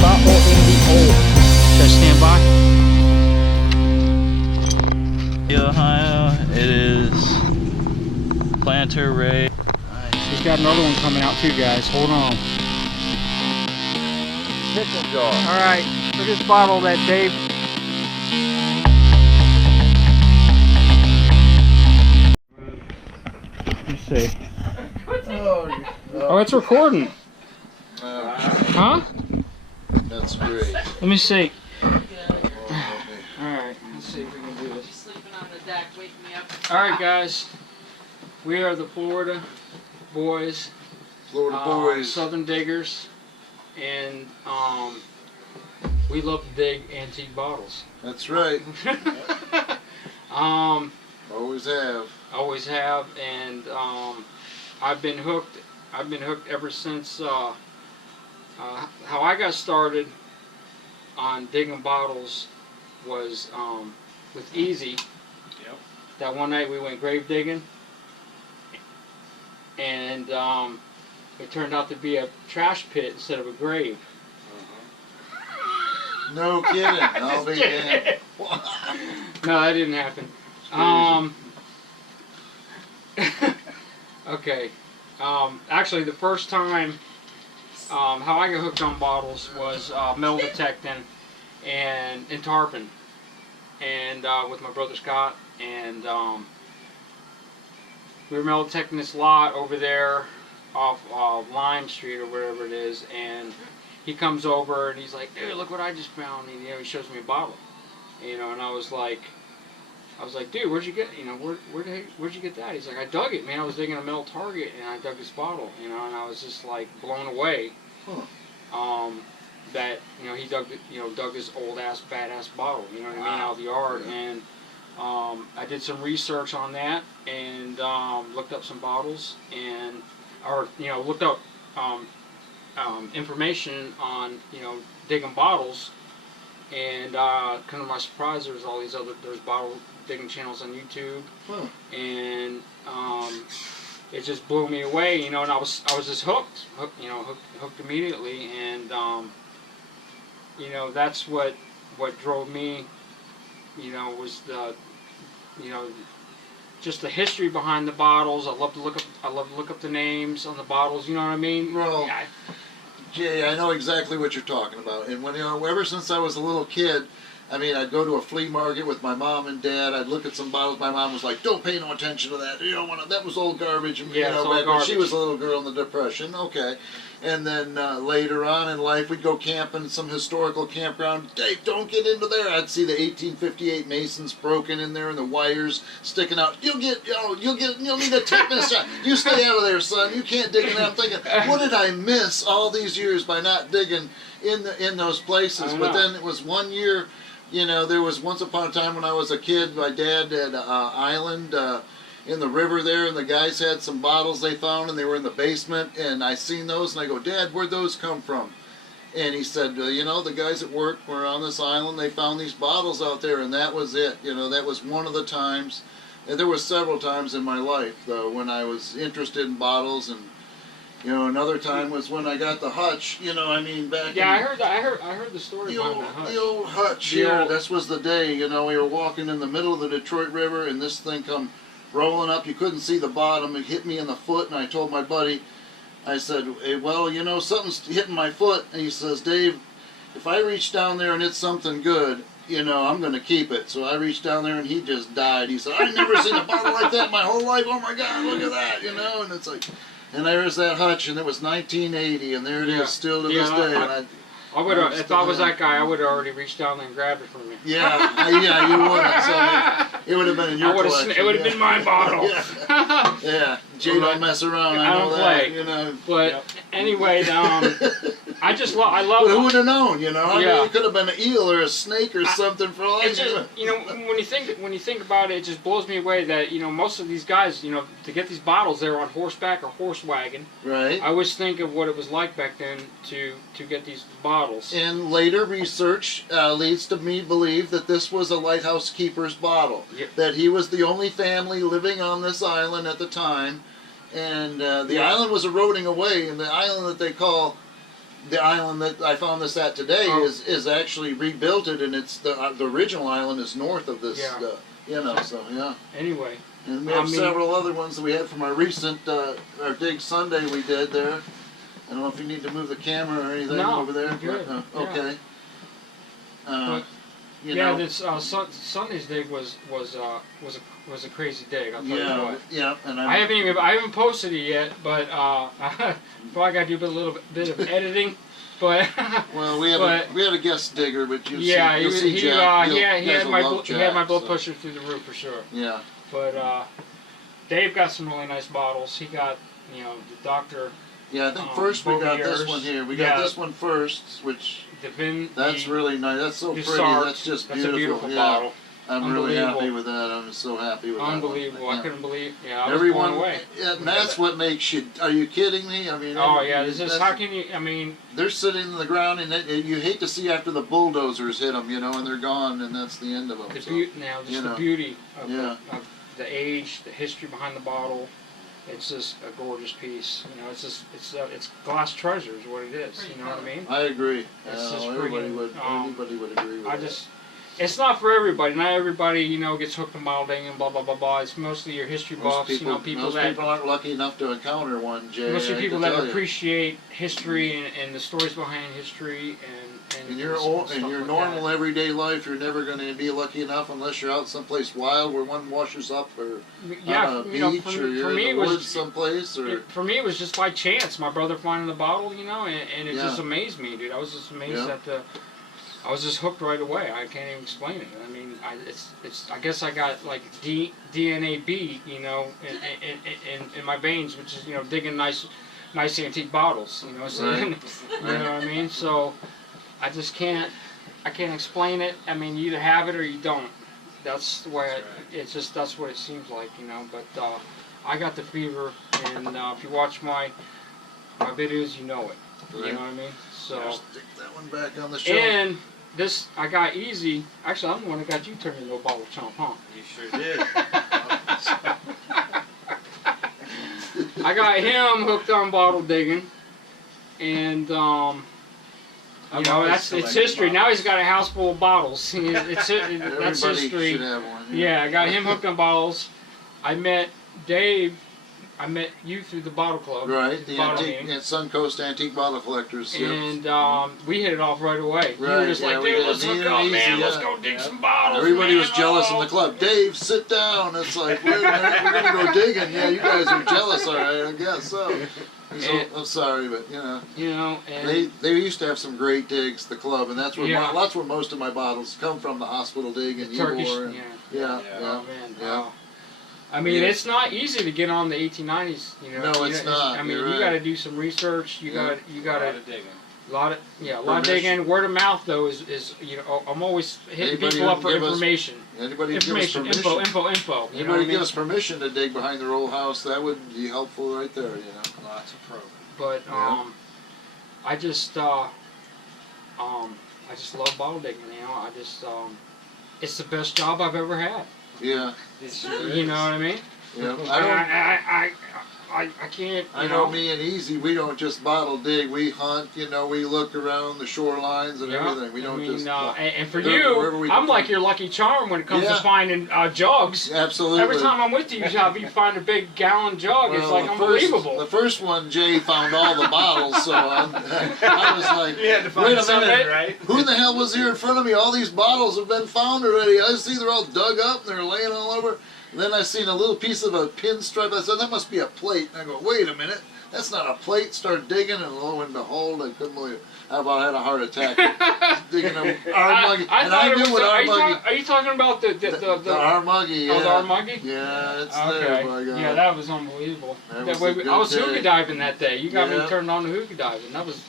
bottle in the hole. Guys, stand by. Ohio, it is Planter Ray. Nice. He's got another one coming out too, guys. Hold on. Pickle jar. All right, look at this bottle that Dave. Let's see. Oh, it's recording. Huh? That's great. Let me see. Alright, let's see if we can do this. Sleeping on the deck, waking me up. Alright, guys. We are the Florida boys. Florida boys. Southern diggers. And we love to dig antique bottles. That's right. Always have. Always have, and I've been hooked ever since how I got started on digging bottles was with Easy. Yep. That one night we went grave digging, and it turned out to be a trash pit instead of a grave. No kidding. I'll be damned. No, that didn't happen. Okay. Actually, the first time how I got hooked on bottles was metal detecting and tarping, and with my brother Scott, and we were metal detecting this lot over there off Lime Street or wherever it is, and he comes over and he's like, "Dude, look what I just found." And, he shows me a bottle, and I was like, "Dude, where'd you get? Where'd you get that?" He's like, "I dug it, man. I was digging a metal target and I dug this bottle, and I was just like blown away." Huh. That he dug this old ass badass bottle, out of the yard, and I did some research on that and looked up some bottles looked up information on digging bottles, and kind of my surprise, there's bottle digging channels on YouTube, Huh. and it just blew me away, and I was just hooked immediately, and that's what drove me, was the just the history behind the bottles. I love to look up the names on the bottles. You know what I mean? Well, Yeah. Jay, I know exactly what you're talking about. And when ever since I was a little kid, I mean, I'd go to a flea market with my mom and dad. I'd look at some bottles. My mom was like, "Don't pay no attention to that. You don't want to. That was old garbage." And, Yeah, it's old back when she garbage. was a little girl in the Depression. Okay. And then later on in life, we'd go camping some historical campground. Dave, don't get into there. I'd see the 1858 Masons broken in there and the wires sticking out. You'll need a tetanus shot. You stay out of there, son. You can't dig in there. I'm thinking, what did I miss all these years by not digging in those places? But then it was one year. There was once upon a time when I was a kid, my dad had an island in the river there, and the guys had some bottles they found, and they were in the basement, and I seen those, and I go, "Dad, where'd those come from?" And he said, the guys at work were on this island, they found these bottles out there, and that was it. That was one of the times, and there were several times in my life, though, when I was interested in bottles, and another time was when I got the hutch. Back. Yeah, I heard the story the behind old, that hutch. the old hutch. The Yeah, old- this was the day. We were walking in the middle of the Detroit River, and this thing come rolling up. You couldn't see the bottom. It hit me in the foot, and I told my buddy, I said, "Hey, well, something's hitting my foot." And he says, "Dave, if I reach down there and it's something good, I'm going to keep it." So I reached down there, and he just died. He said, "I've never seen a bottle like that in my whole life. Oh my God, look at that!" And it's like. And there's that hutch, and it was 1980, and there it is still to this day. And I would have, if I was that guy, I would have already reached down there and grabbed it from you. yeah, you would have. So it would have been in your collection. It would have been my bottle. Yeah, yeah. Jay don't mess around. I know don't that. play. But anyway, I love. But who would have known? I mean, Yeah. it could have been an eel or a snake or something for all I It's just, when you think about it, it just blows me away that most of these guys, to get these bottles, they're on horseback or horse wagon. Right. I always think of what it was like back then to get these bottles. And later research leads to me believe that this was a lighthouse keeper's bottle. Yeah. That he was the only family living on this island at the time, and the Yeah. island was eroding away. And the island that they call the island that I found this at today Oh. is actually rebuilt it, and it's the original island is north of this. Yeah. You know, so yeah. Anyway, And we have I mean- several other ones that we had from our recent our Dig Sunday we did there. I don't know if you need to move the camera or anything No, over there. you're good. But, okay. But, You yeah, know, this Sunday's dig was a crazy dig. I'll tell you yeah, what. yeah, and I haven't posted it yet, but probably got to do a little bit of editing. But well, we have but- we had a guest digger, but you yeah, see, you'll see he Jack. he You had guys will love he had my Jack, blood so, pressure through the roof for sure. Yeah, But Dave got some really nice bottles. He got the doctor yeah. I think first we got this Bouviers. one here. We Yeah. got this one first, which the Vin. that's really nice. That's so pretty. Sark. That's just That's beautiful. a beautiful yeah. bottle. I'm really happy Unbelievable. with that. I'm so happy with that. Unbelievable. One. I couldn't believe. Yeah, I was Everyone, blown away. yeah, and that's what makes you. Are you kidding me? I mean. Oh yeah, this is that's- how can you? I mean, They're sitting in the ground, and you hate to see after the bulldozers hit them, and they're gone, and that's the end of them. the so, beauty now, just you the know. beauty of, Yeah. of the age, the history behind the bottle. It's just a gorgeous piece. It's glass treasure is what it is. You know what I mean? I agree. It's just Everybody friggin', would. Anybody would agree with that. It's not for everybody. Not everybody, gets hooked on bottle digging and blah blah blah blah. It's mostly your history buffs. People most that people aren't lucky enough to encounter one, Jay. mostly I hate people to that tell you. appreciate history and the stories behind history In your normal everyday life, you're never going to be lucky enough unless you're out someplace wild where one washes up, or yeah, on a beach, or you're for in me the it woods was someplace, or for me it was just by chance. My brother finding the bottle, and it Yeah. just amazed me, dude. I was just amazed Yeah. at I was just hooked right away. I can't even explain it. I mean, I guess I got like DNA B, in my veins, which is digging nice antique bottles, So, Right. you know what I mean. So I just can't explain it. I mean, you either have it or you don't. That's the way that's what it seems like, But I got the fever, and if you watch my videos, you know it. You Right. know what I mean. So. Just stick that one back on the shelf. And this, I got easy. Actually, I'm the one that got you turned into a bottle chomp, huh? You sure did. I got him hooked on bottle digging, and it's history. Now he's got a house full of bottles. That's Everybody history. should have one. Yeah, I got him hooked on bottles. I met Dave. I met you through the bottle club. Right, the bottle antique, meeting. Suncoast Antique Bottle Collectors. Yep. And we hit it off right away. You were Right, just yeah, like, we dude, did. let's hook Easy, up, man. yeah. Let's go dig some bottles. Everybody man. was jealous in Oh. the club. Dave, sit down. It's like, wait a minute, we're going to go digging. Yeah, you guys are jealous, all right, I guess so. So, I'm sorry, but, And they used to have some great digs, the club, and that's where Yeah. that's where most of my bottles come from, the hospital dig and Turkish, Ybor. And, yeah. Oh man, Yeah. wow. I mean, Yeah. it's not easy to get on the 1890s. No, it's not. I mean, You're you right. got to do some research. You Yeah. got to digging. a lot of digging. Word of mouth though is I'm always hitting Anybody people who up for give us information. Anybody give us permission? Info. You know what Anybody I mean? give us permission to dig behind their old house? That would be helpful right there, Lots of progress. But Yeah. I just love bottle digging. It's the best job I've ever had. Yeah. It sure You know what I mean? Yeah. I can't. I know me and Easy, we don't just bottle dig. We hunt, we look around the shorelines and everything. We don't just. And for wherever we you, can I'm like find- your lucky charm when it comes Yeah. to finding jugs. Absolutely. Every time I'm with you, you find a big gallon jug. It's like the unbelievable. the first one, Jay found all the bottles, so I was like, You had to find wait a something, minute, right? who in the hell was here in front of me? All these bottles have been found already. I see they're all dug up and they're laying all over. And then I seen a little piece of a pinstripe. I said, that must be a plate. And I go, wait a minute, that's not a plate. Start digging, and lo and behold, I couldn't believe it. I about had a heart attack digging an armuggy. And I knew what armuggy. Are you talking about the armuggy, yeah. Oh, the armuggy? Yeah, it's there, Okay. by God. Yeah, that was unbelievable. That That was way a good I was day. hookah diving that day. You got me Yeah. turned on to hookah diving. That was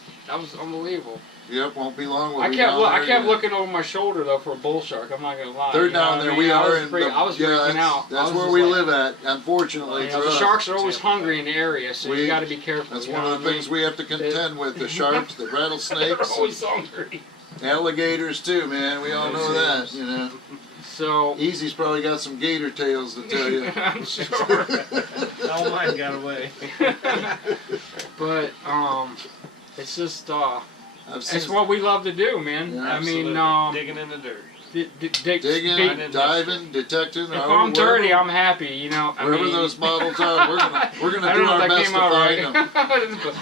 unbelievable. Yep, won't be long. We'll I be kept down there, yeah. looking over my shoulder though for a bull shark. I'm not gonna lie. They're You know down what I there. mean? We I are was in freak- the, I was yeah, freaking that's- out. I That's was where just we like- live at, unfortunately. You for know, the us. sharks are always hungry in the area, so We- you got to be careful. That's you one know of the what I things mean? we have to contend with, the sharks, the They're rattlesnakes, always hungry. alligators too, man. We all know that, So Easy's probably got some gator tails to tell you. I'm sure. All mine got away. But it's just I've seen it's what we love to do, man. Yeah, I mean, digging in the dirt. digging, diving, detecting. If I'm dirty, I'm happy. You know, Wherever those bottles are, we're gonna I do don't know our if that best came to out find right. them.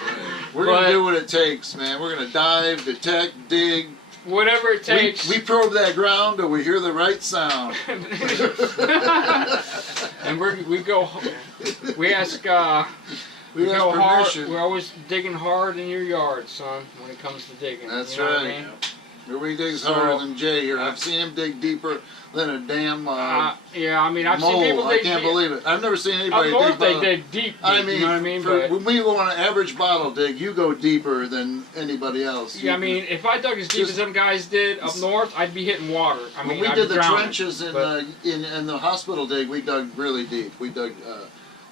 We're gonna do what it takes, man. We're gonna dive, detect, dig. Whatever it takes. We probe that ground till we hear the right sound. And we ask. We ask go hard. permission. We're always digging hard in your yard, son. When it comes to digging. That's you know what I right. mean? Nobody digs So- harder than Jay here. I've seen him dig deeper than a damn Yeah, I mean, I've mole. seen people I dig can't deep. believe it. I've never seen Up anybody north, dig they bottom. dig deep. I mean, you know what I mean? But when we go on an average bottle dig, you go deeper than anybody else. yeah, I mean, if I dug as deep as them guys did up north, I'd be hitting water. I mean, when we I'd did be the drowning, trenches but- in the hospital dig, we dug really deep. We dug.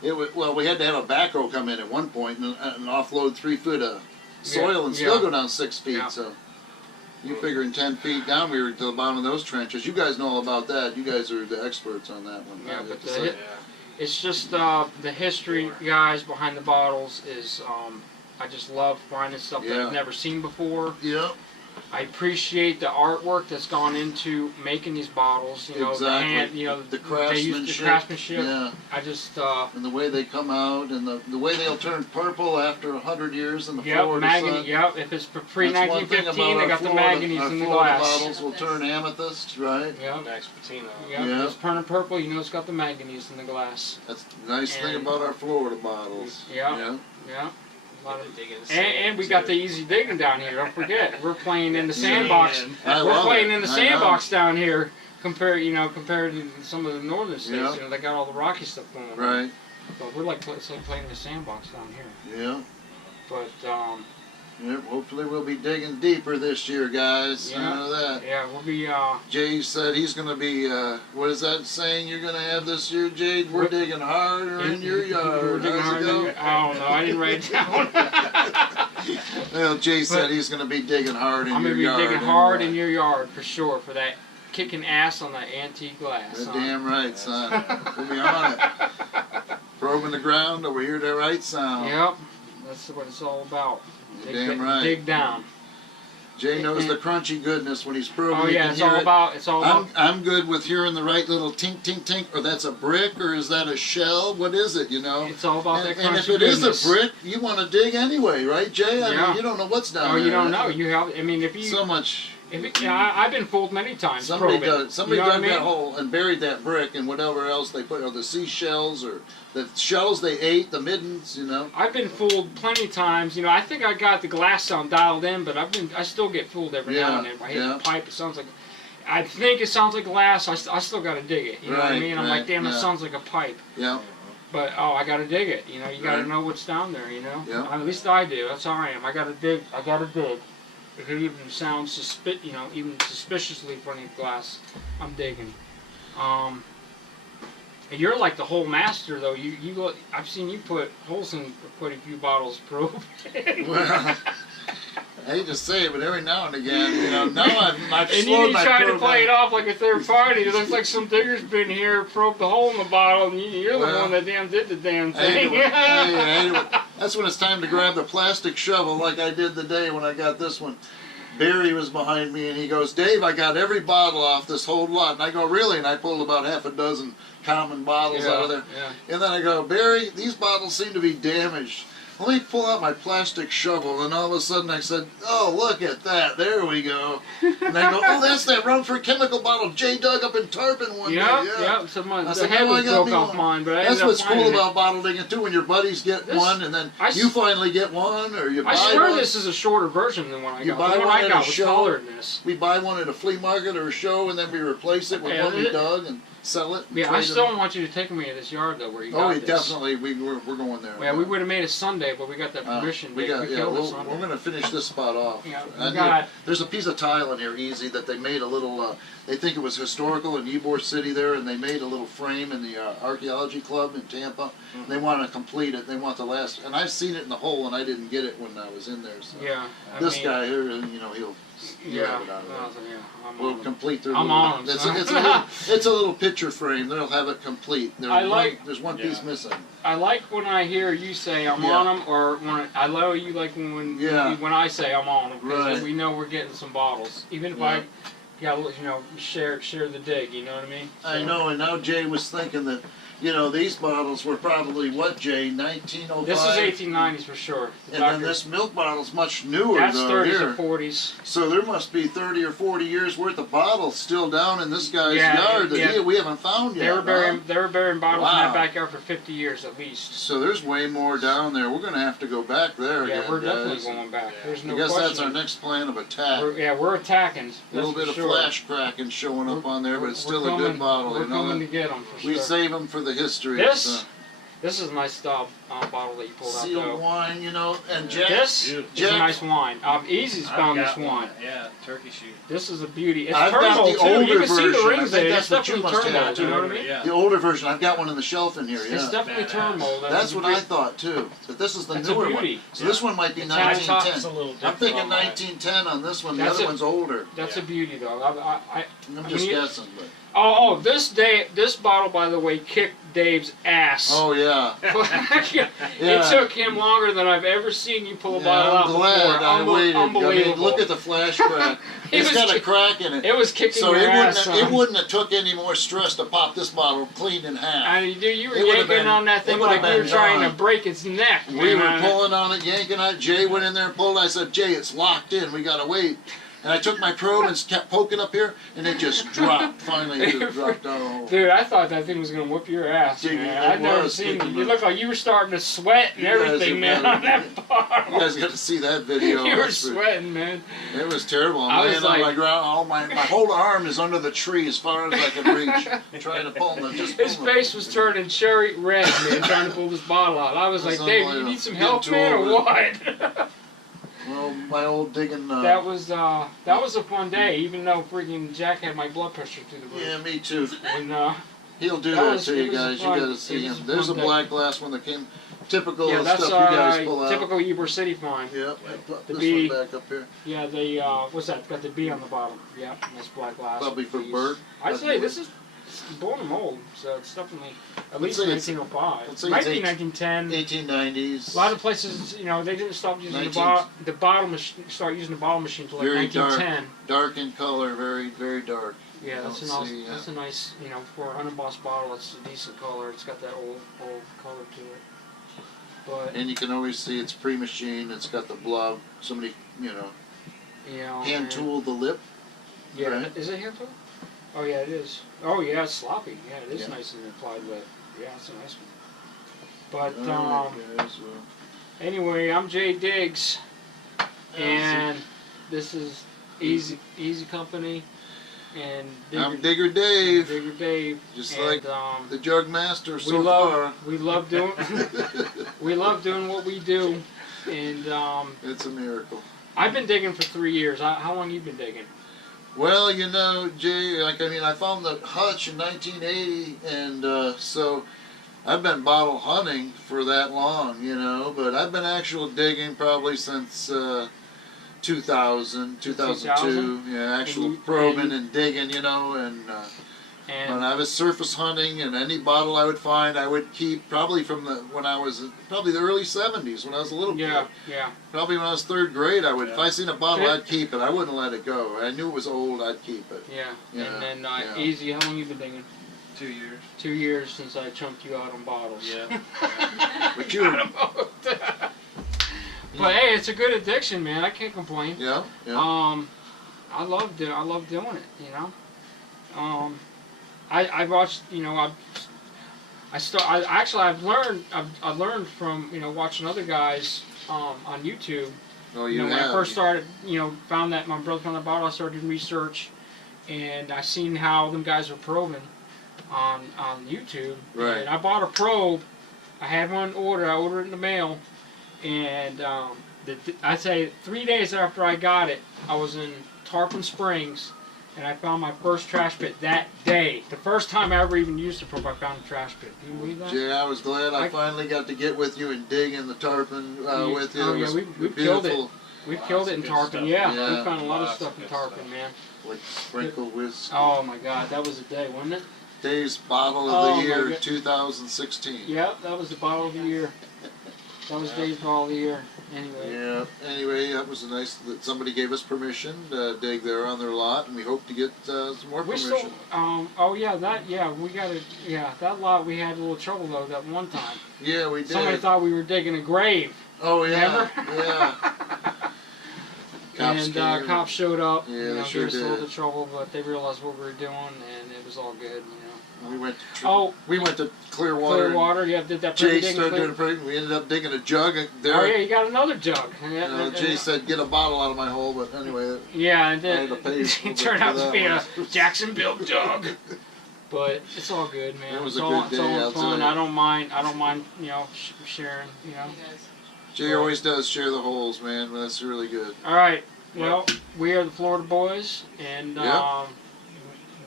We had to have a backhoe come in at one point and offload 3 foot of soil and still go down 6 feet. Yeah. So you figuring 10 feet down, we were to the bottom of those trenches. You guys know all about that. You guys are the experts on that one. Yeah, I have but to say. it's just the history, guys, behind the bottles is. I just love finding stuff that Yeah. I've never seen before. Yeah. I appreciate the artwork that's gone into making these bottles. You know, Exactly. the hand, you know, The they use the craftsmanship. Yeah. I just. And the way they come out, and the way they'll turn purple after 100 years in the Yep, Florida manganese. sun. Yep, if it's pre That's one thing 1915, about they our got the Florida- manganese our in the Florida glass. bottles will turn amethyst, right? Yep. Max Patino. Yep. Yeah. It's turning purple. You know, it's got the manganese in the glass. That's the nice thing And- about our Florida bottles. Yeah. Yeah. Yeah. A lot of- Digging And we got the easy digging down here. Don't forget, we're playing in the Yeah. sandbox. I We're love playing it. in the I sandbox down here. Compared to some of the northern states, Yeah. you know, they got all the rocky stuff going on. Right. But we're like it's like playing in the sandbox down here. Yeah. But Yep. Hopefully we'll be digging deeper this year, guys. I Yeah. know that. yeah, we'll be. Jay said he's going to be, what is that saying you're going to have this year, Jade? We're digging harder in your We're yard. digging How's hard it in go? your- I don't know. I didn't write it down. Well, Jay said But- he's going to be digging hard in I'm your gonna be yard. digging hard anyway. in your yard for sure for that kicking ass on that antique glass. You're huh? damn right, son. We'll be on it. Probing the ground till we hear the right sound. Yep, that's what it's all about. You're damn right. Dig down. Jay knows the crunchy goodness when he's probing. Oh you yeah, can it's hear all it. about. It's all about. I'm good with hearing the right little tink, tink, tink, or that's a brick, or is that a shell? What is it, you know? It's all about And, that crunchy and if it goodness. is a brick, you want to dig anyway, right, Jay? I Yeah. mean, you don't know what's down Oh, there. you don't know. You have. I mean, if you. So much. If it, yeah, I've been fooled many times. Somebody probing. dug. Somebody You know dug what I that mean? hole and buried that brick and whatever else they put, or the seashells, or the shells they ate, the middens, you know. I've been fooled plenty times. You know, I think I got the glass sound dialed in, but I still get fooled every now and then. If I hit Yeah. the pipe, it sounds like. I think it sounds like glass. I still got to dig it. You know what I Right, mean? I'm right, like, damn, it yeah. sounds like a pipe. Yeah. But I got to dig it. You know, you got to Right. know what's down there. You know. Yeah. At least I do. That's how I am. I got to dig. I got to dig. If it even sounds even suspiciously funny glass, I'm digging. And you're like the whole master, though. You look. I've seen you put holes in quite a few bottles, probe. Well, I hate to say it, but every now and again, you know, now I've And slowed you my try to program. play it off like a third party. It looks like some digger's been here, probed the hole in the bottle, and you're Well, the one that damn did the damn I hate thing. it when- I hate it. That's when it's time to grab the plastic shovel like I did the day when I got this one. Barry was behind me and he goes, Dave, I got every bottle off this whole lot. And I go, really? And I pulled about half a dozen common bottles out of there. Yeah. And then I go, Barry, these bottles seem to be damaged. Let me pull out my plastic shovel. And all of a sudden I said, oh, look at that. There we go. And I go, oh, that's that Rumford chemical bottle Jay dug up in Tarpon one day. Yeah. So I the said, head "No, I was got broke me off one." mine, but I That's ended up what's cool finding it. about bottle digging too, when your buddies get This- one and then I you s- finally get one, or you buy I swear one. this is a shorter version than what I You got. buy The one one I at got a was show. taller than this. We buy one at a flea market or a show, and then we replace it with Yeah, one we it- dug and sell it. And Yeah, I trade still it. want you to take me to this yard though, where you Oh, got we this. definitely we're going there. Yeah, we would have made it Sunday, but we got that Uh, permission. we got killed it we're Sunday. gonna finish this spot off. Yeah, we And got- there's a piece of tile in here, easy, that they made a little. They think it was historical in Ybor City there, and they made a little frame in the archaeology club in Tampa. Mm-hmm. They want to complete it. They want the last, and I've seen it in the hole, and I didn't get it when I was in there. So Yeah. I this mean, guy here, you know, You Yeah, have it out of there. I'm Will on 'em. complete their I'm little, on 'em, it's, son. it's a little picture frame. They'll have it complete. There's one piece missing. I like when I hear you say I'm Yeah. on them, or I love you like Yeah. when I say I'm on them, because Right. we know we're getting some bottles. Even if I got, share the dig. You know what I mean? I So- know, and now Jay was thinking that, these bottles were probably what, Jay, 1905? This is 1890s for sure. The And then Dr. this milk bottle's much newer That's though 30s here. or 40s. So there must be 30 or 40 years worth of bottles still down in this guy's Yeah, yard that yeah. we haven't found yet. They were burying bottles in Wow. that backyard for 50 years at least. So there's way more down there. We're gonna have to go back there Yeah, again, we're guys. definitely going back. There's no I guess question. that's our next plan of attack. We're attacking. A little that's bit for of sure. flash cracking showing up on there, but it's still We're a good coming- bottle. We're You know, coming to get them for we sure. save them for the history. This is a nice bottle that you pulled out Sealed though. wine, and Jack. This Beautiful. is a Jack- nice wine. Easy's I've found got this wine. Yeah, turkey shoot. This is a beauty. It's I've got thermal the too. older You can see the version. I rings think in it. that's It's what you definitely must thermal. have, Do you know what I mean? Yeah. The older version. I've got one on the shelf in here. It's Yeah. definitely Badass. thermal. That's what I thought too. But this is the That's a newer beauty. one. So this one might be It's 1910. It's a little I'm different thinking on mine. 1910 on this one. The That's other a- one's older. That's a Yeah. beauty though. I'm I just mean, guessing, but. This bottle, by the way, kicked Dave's ass. Oh yeah. It took him longer than I've ever seen you pull a Yeah, bottle out I'm glad before. I waited. I Unbelievable. mean, look at the flash crack. It It's was got a ki- crack in it. It was kicking So your it ass. wouldn't have took any more stress to pop this bottle clean in half. I mean, dude, you were It would've yanking been- on that it thing would've like you were been trying gone. to break its neck. We man. were pulling on it, yanking on it. Jay went in there and pulled. I said, Jay, it's locked in. We gotta wait. And I took my probe and kept poking up here, and it just dropped. Finally, it just dropped down the hole. Dude, I thought that thing was gonna whoop your ass, Dude, man. it I'd never was seen kicking you. my- Looked like you were starting to sweat and You guys everything, have man, never- on that You bottle. guys got to see that video. You were That's for- sweating, man. It was terrible. I I'm was laying on like- my ground. All my whole arm is under the tree as far as I can reach, trying to pull them. His face was turning cherry red, man, trying to pull this bottle out. I was like, That's Dave, you unbelievable. need some Getting help, too man, or old. what? Well, my old digging. That was a fun day, even though freaking Jack had my blood pressure through the roof. Yeah, me too. And, He'll do That that, was- to it you was a guys. fun- You got to see it was him. a There's a fun black glass one that came. Typical yeah, of that's stuff you guys pull out. typical Ybor City find. Yep. I put The this bee. one back up here. Yeah, what's that? Got the B on the bottom. Yeah, nice black glass. Probably for Bees. Bert. I'd That's say Bert. this is born and mold, so it's definitely at Let's least say it's- 1905. let's say Might it's be 18 1910. 1890s. A lot of places, they didn't stop using 19 the bottle machine. Start using the bottle machine until like Very dark. 1910. Dark in color, very, very dark. Yeah, that's a Don't nice. see, That's a nice. For an unembossed bottle, it's a decent color. It's got that old color to it. But And you can always see it's pre-machined. It's got the blob. Somebody, hand and- tooled the lip. Yeah, Right. is it hand tool? Oh yeah, it is. Oh yeah, it's sloppy. Yeah, it is Yeah. nice and applied lip. Yeah, it's a nice one. But All right, guys, well, anyway, I'm Jay Diggs, and this is Easy Company, and I'm Digger Dave, Digger Dave, just and, like the Jug Master we so love doing we love doing what we do, and It's a miracle. I've been digging for 3 years. How long you been digging? Well, Jay, I found the hutch in 1980, and so I've been bottle hunting for that long, but I've been actual digging probably since 2000, 2002. Yeah, actual And you- probing and digging, and when I was surface hunting, and any bottle I would find, I would keep probably when I was probably the early 70s when I was a little yeah, kid. yeah. Probably when I was third grade, I would. If I seen a bottle, Yeah. I'd keep it. I wouldn't let it go. I knew it was old. I'd keep it. Yeah, Yeah, and then yeah. Easy, how long you been digging? 2 years. 2 years since I chunked you out on bottles. Yeah. But you, But hey, it's a good addiction, man. I can't complain. yeah. I love doing it. I watched. I've learned from watching other guys on YouTube. Oh, When I first started, found that my brother found that bottle, I started doing research, and I seen how them guys were probing on YouTube. Right. And I bought a probe. I had one ordered. I ordered it in the mail, and I'd say 3 days after I got it, I was in Tarpon Springs, and I found my first trash pit that day. The first time I ever even used a probe, I found a trash pit. Can you believe that? Jay, I was glad I finally got to get with you and dig in the tarpon with you. Oh It yeah, was we killed it. beautiful. We've Lots killed it of in good tarpon. stuff. Yeah, Yeah. we found a lot of Lots stuff of in good tarpon, stuff. man. Like sprinkle whiskey. Oh my God, that was a day, wasn't it? Dave's bottle of Oh, the my year, God. 2016. Yep, that was the bottle of the year. That was Dave's bottle of the year. Anyway. Yeah. Anyway, that was nice that somebody gave us permission to dig there on their lot, and we hope to get some more We permission. still, oh yeah, we got it, that lot we had a little trouble though that one time. Yeah, we did. Somebody thought we were digging a grave. Oh yeah, Remember? yeah. Cops And came. cops showed up, Yeah, you they know, sure gave us a little did. bit of trouble, but they realized what we were doing and it was all good, you know. We went. Oh, We went to Clearwater. Clearwater, yeah, did that Jay pretty dig started Clear- doing a pretty. We ended up digging a jug there. Oh yeah, you got another jug. Jay said, "Get a bottle out of my hole," but anyway, Yeah, and I had to then pay a little it bit turned for out to that be a one. Jacksonville jug. But it's all good, man. It was it's a all, good it's all day, in I'll fun. tell I you. don't mind. I don't mind. You know, sharing. You know. You guys. Jay always does share the holes, man. That's really good. All right. Well, we are the Florida Boys, and Yeah.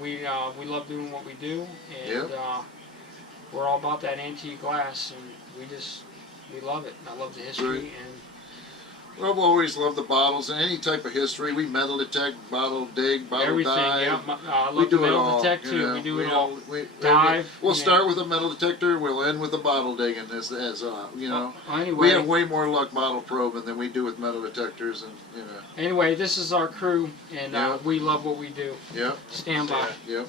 we love doing what we do, and Yep. we're all about that antique glass, and we love it. I love the history, Right. and Well, we always love the bottles and any type of history. We metal detect, bottle dig, bottle everything. dive. Yeah, I We love the do it metal all. detect you too. know. We do it all. We Dive, We'll yeah. start with a metal detector. We'll end with a bottle digging. As you know, Well, anyway, we have way more luck bottle probing than we do with metal detectors, and you know. anyway, this is our crew, and Yeah. we love what we do. Yep. Stand by. Yep.